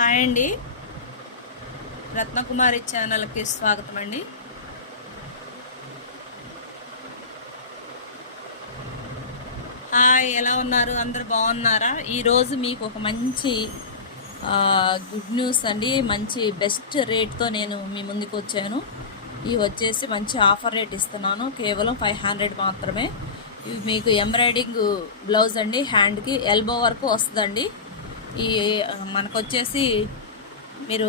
Hi అండి, రత్నకుమారి ఛానల్కి స్వాగతం అండి. హాయ్, ఎలా ఉన్నారు? అందరు బాగున్నారా? ఈరోజు మీకు ఒక మంచి గుడ్ న్యూస్ అండి. మంచి బెస్ట్ రేట్తో నేను మీ ముందుకు వచ్చాను. ఇవి వచ్చేసి మంచి ఆఫర్ రేట్ ఇస్తున్నాను. కేవలం 500 మాత్రమే. ఇవి మీకు ఎంబ్రాయిడింగ్ బ్లౌజ్ అండి. హ్యాండ్కి ఎల్బో వరకు వస్తుందండి. ఈ మనకు వచ్చేసి మీరు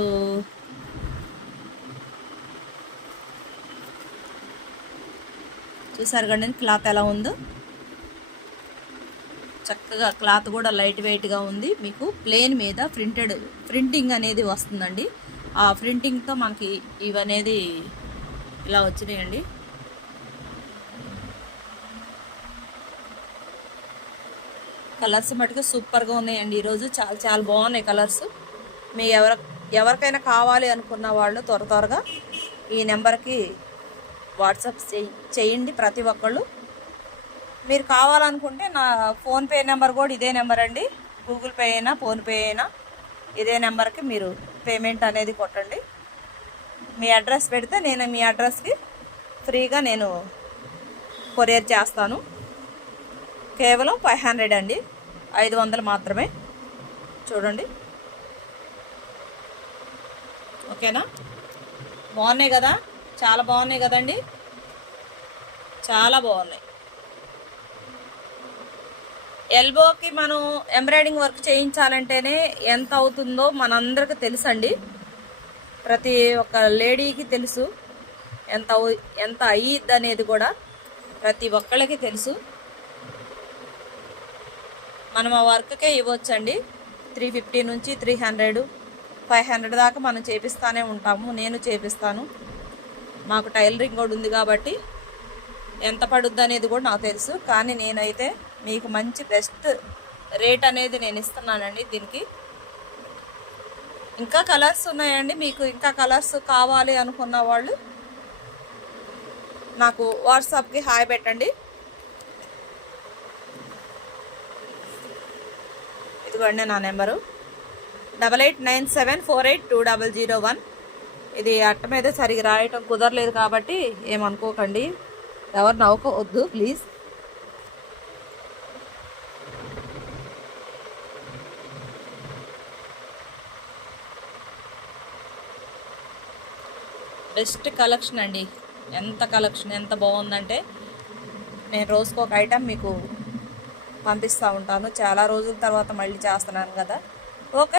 చూసారు కదండి క్లాత్ ఎలా ఉందో. చక్కగా క్లాత్ కూడా లైట్ వెయిట్గా ఉంది. మీకు ప్లేన్ మీద ప్రింటింగ్ అనేది వస్తుందండి. ఆ ప్రింటింగ్తో మనకి ఇవనేది ఇలా వచ్చినాయండి. కలర్స్ మటుకు సూపర్గా ఉన్నాయండి. ఈరోజు చాలా చాలా బాగున్నాయి కలర్స్. మీ ఎవరికైనా కావాలి అనుకున్న వాళ్ళు త్వరగా ఈ నెంబర్కి వాట్సాప్ చేయండి. ప్రతి ఒక్కళ్ళు మీరు కావాలనుకుంటే నా ఫోన్పే నెంబర్ కూడా ఇదే నెంబర్ అండి. గూగుల్ పే అయినా ఫోన్పే అయినా ఇదే నెంబర్కి మీరు పేమెంట్ అనేది కొట్టండి. మీ అడ్రస్ పెడితే నేను మీ అడ్రస్కి ఫ్రీగా నేను కొరియర్ చేస్తాను. కేవలం 500 అండి, 500 మాత్రమే. చూడండి, ఓకేనా? బాగున్నాయి కదా, చాలా బాగున్నాయి కదండి, చాలా బాగున్నాయి. ఎల్బోకి మనం ఎంబ్రాయిడింగ్ వర్క్ చేయించాలంటేనే ఎంత అవుతుందో మనందరికీ తెలుసండి. ప్రతి ఒక్క లేడీకి తెలుసు ఎంత అయ్యిద్ది అనేది కూడా ప్రతి ఒక్కళ్ళకి తెలుసు. మనం ఆ వర్క్కే ఇవ్వచ్చండి. 350 నుంచి 300, 500 దాకా మనం చేపిస్తూనే ఉంటాము. నేను చేపిస్తాను. మాకు టైలరింగ్ కూడా ఉంది కాబట్టి ఎంత పడుద్ది అనేది కూడా నాకు తెలుసు. కానీ నేనైతే మీకు మంచి బెస్ట్ రేట్ అనేది నేను ఇస్తున్నానండి. దీనికి ఇంకా కలర్స్ ఉన్నాయండి. మీకు ఇంకా కలర్స్ కావాలి అనుకున్న వాళ్ళు నాకు వాట్సాప్కి హాయ్ పెట్టండి. ఇదిగోండి నా నెంబరు 8897482001. ఇది అట్ట మీద సరిగా రాయటం కుదరలేదు కాబట్టి ఏమనుకోకండి, ఎవరు నవ్వుకోవద్దు ప్లీజ్. బెస్ట్ కలెక్షన్ అండి. ఎంత బాగుందంటే నేను రోజుకు ఒక ఐటెం మీకు పంపిస్తూ ఉంటాను. చాలా రోజుల తర్వాత మళ్ళీ చేస్తున్నాను కదా. ఓకే.